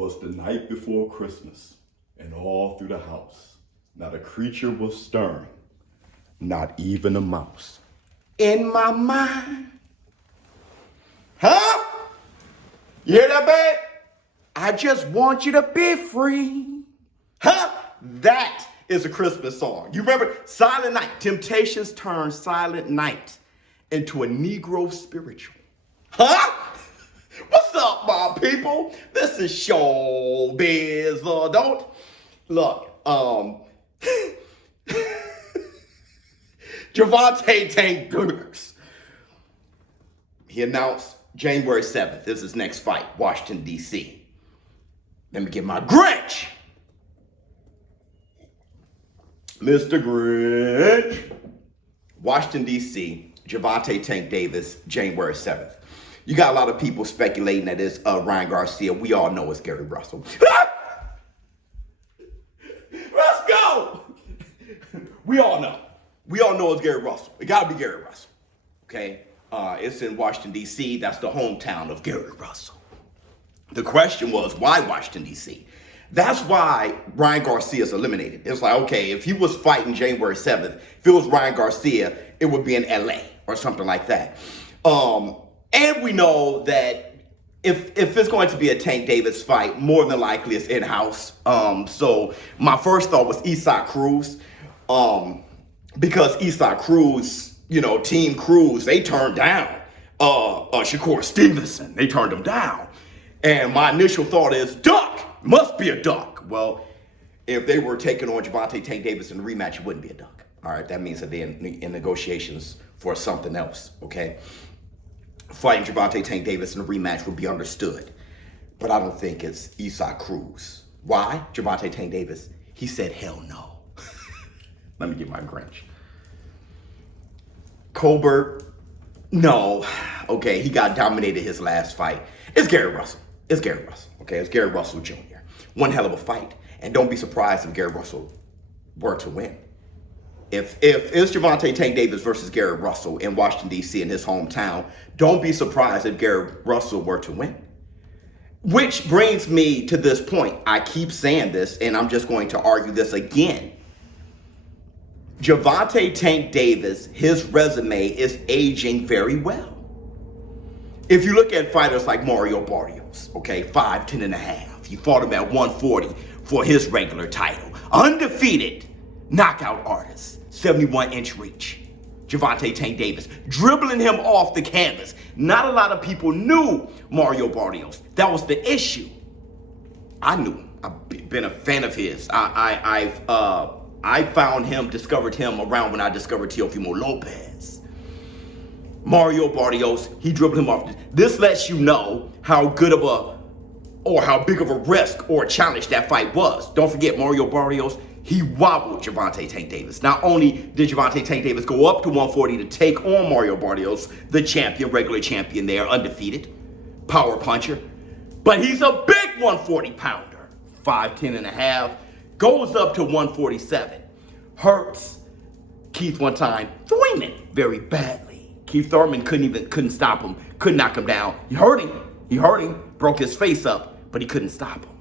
was the night before Christmas, and all through the house, not a creature was stirring, not even a mouse. In my mind. Huh? You hear that, babe? I just want you to be free. Huh? That is a Christmas song. You remember Silent Night? Temptations turned Silent Night into a Negro spiritual. Huh? What's up, my people? This is Showbiz. Don't look. Gervonta Tank Davis. He announced January 7th. This is his next fight, Washington, D.C. Let me get my Grinch. Mr. Grinch. Washington, D.C., Gervonta Tank Davis, January 7th. You got a lot of people speculating that it's Ryan Garcia. We all know it's Gary Russell. Let's go. We all know. We all know it's Gary Russell. It got to be Gary Russell. Okay? It's in Washington, D.C. That's the hometown of Gary Russell. The question was, why Washington, D.C.? That's why Ryan Garcia is eliminated. It's like, okay, if he was fighting January 7th, if it was Ryan Garcia, it would be in L.A. or something like that. And we know that if it's going to be a Tank Davis fight, more than likely it's in-house. So my first thought was Eastside Cruz. Because Eastside Cruz, Team Cruz, they turned down Shakur Stevenson. They turned him down. And my initial thought is, duck! Must be a duck. Well, if they were taking on Gervonta Tank Davis in the rematch, it wouldn't be a duck. All right, that means that they're in negotiations for something else, okay? Fighting Gervonta Tank Davis in a rematch would be understood. But I don't think it's Eastside Cruz. Why? Gervonta Tank Davis, he said, hell no. Let me get my Grinch. Colbert, no. Okay, he got dominated his last fight. It's Gary Russell. It's Gary Russell, okay? It's Gary Russell Jr. One hell of a fight. And don't be surprised if Gary Russell were to win. If it's Gervonta Tank Davis versus Gary Russell in Washington, D.C. in his hometown, don't be surprised if Gary Russell were to win. Which brings me to this point. I keep saying this, and I'm just going to argue this again. Gervonta Tank Davis, his resume is aging very well. If you look at fighters like Mario Barrios, okay, 5'10 and a half. He fought him at 140 for his regular title. Undefeated knockout artist, 71-inch reach. Gervonta Tank Davis, dribbling him off the canvas. Not a lot of people knew Mario Barrios. That was the issue. I knew him. I've been a fan of his. I found him, discovered him around when I discovered Teofimo Lopez. Mario Barrios, he dribbled him off. This lets you know how good of how big of a risk or a challenge that fight was. Don't forget, Mario Barrios, he wobbled Gervonta Tank Davis. Not only did Gervonta Tank Davis go up to 140 to take on Mario Barrios, the champion, regular champion there, undefeated, power puncher, but he's a big 140 pounder, 5'10 and a half, goes up to 147, hurts Keith one time, Thurman very badly. Keith Thurman couldn't stop him, couldn't knock him down. He hurt him, broke his face up, but he couldn't stop him.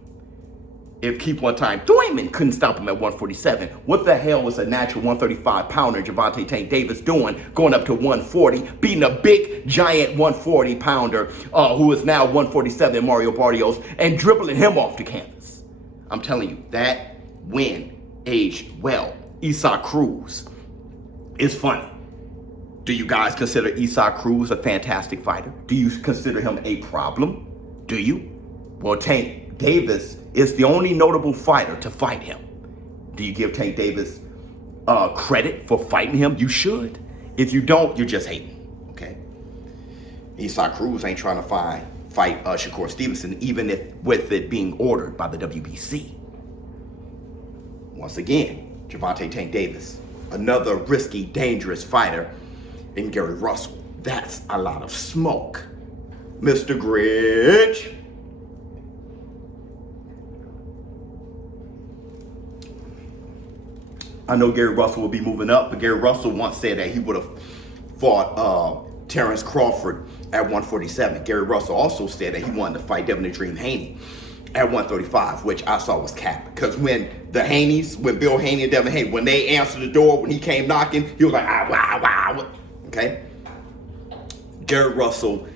If Keith one time, Thurman couldn't stop him at 147, what the hell was a natural 135 pounder Gervonta Tank Davis doing, going up to 140, beating a big, giant 140 pounder who is now 147, Mario Barrios, and dribbling him off the canvas? I'm telling you, that win aged well. Eastside Cruz is funny. Do you guys consider Eastside Cruz a fantastic fighter? Do you consider him a problem? Do you? Well, Tank Davis is the only notable fighter to fight him. Do you give Tank Davis credit for fighting him? You should. If you don't, you're just hating, okay? Eastside Cruz ain't trying to fight Shakur Stevenson, even with it being ordered by the WBC. Once again, Gervonta Tank Davis, another risky, dangerous fighter in Gary Russell. That's a lot of smoke. Mr. Grinch. I know Gary Russell will be moving up, but Gary Russell once said that he would have fought Terrence Crawford at 147. Gary Russell also said that he wanted to fight Devin the Dream Haney at 135, which I saw was cap. Because when Bill Haney and Devin Haney, when they answered the door, when he came knocking, he was like, wow. Okay? Gary Russell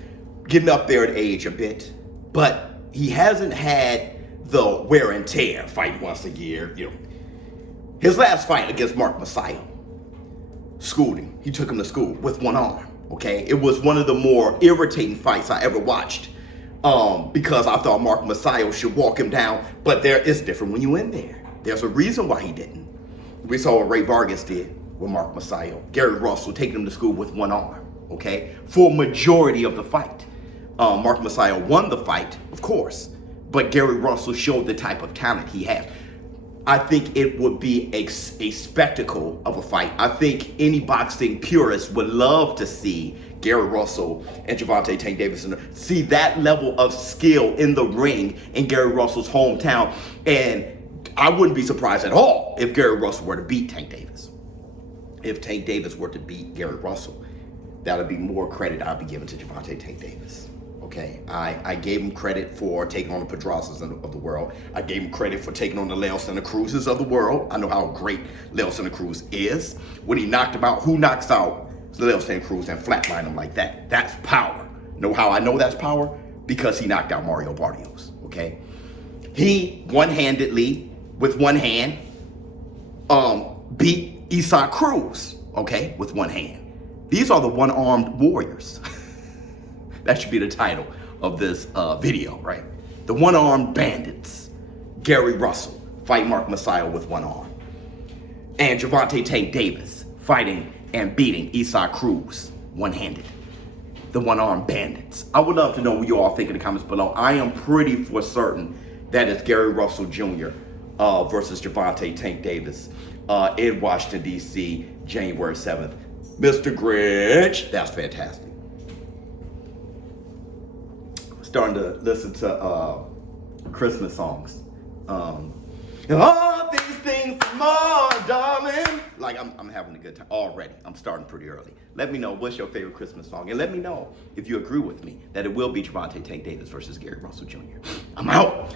getting up there in age a bit, but he hasn't had the wear and tear fight once a year. His last fight against Mark Messiah schooled him. He took him to school with one arm. Okay, it was one of the more irritating fights I ever watched, because I thought Mark Messiah should walk him down. But it's different when you in there. There's a reason why he didn't. We saw what Ray Vargas did with Mark Messiah. Gary Russell taking him to school with one arm. Okay, for majority of the fight. Mark Messiah won the fight, of course, but Gary Russell showed the type of talent he has. I think it would be a spectacle of a fight. I think any boxing purist would love to see Gary Russell and Gervonta Tank Davis see that level of skill in the ring in Gary Russell's hometown. And I wouldn't be surprised at all if Gary Russell were to beat Tank Davis. If Tank Davis were to beat Gary Russell, that would be more credit I'd be giving to Gervonta Tank Davis. Okay, I gave him credit for taking on the Pedrasas of the world. I gave him credit for taking on the Leo Santa Cruzes of the world. I know how great Leo Santa Cruz is. When he knocked him out, who knocks out Leo Santa Cruz and flatline him like that? That's power. Know how I know that's power? Because he knocked out Mario Barrios, okay? He one-handedly, with one hand, beat Isaac Cruz, okay, with one hand. These are the one-armed warriors. That should be the title of this video, right? The one-armed bandits. Gary Russell fight Mark Messiah with one arm. And Gervonta Tank Davis fighting and beating Isaac Cruz one-handed. The one-armed bandits. I would love to know what you all think in the comments below. I am pretty for certain that it's Gary Russell Jr. Versus Gervonta Tank Davis in Washington, D.C., January 7th. Mr. Grinch, that's fantastic. Starting to listen to Christmas songs. All these things and more, darling. Like I'm having a good time already. I'm starting pretty early. Let me know what's your favorite Christmas song, and let me know if you agree with me that it will be Gervonta Tank Davis versus Gary Russell Jr. I'm out.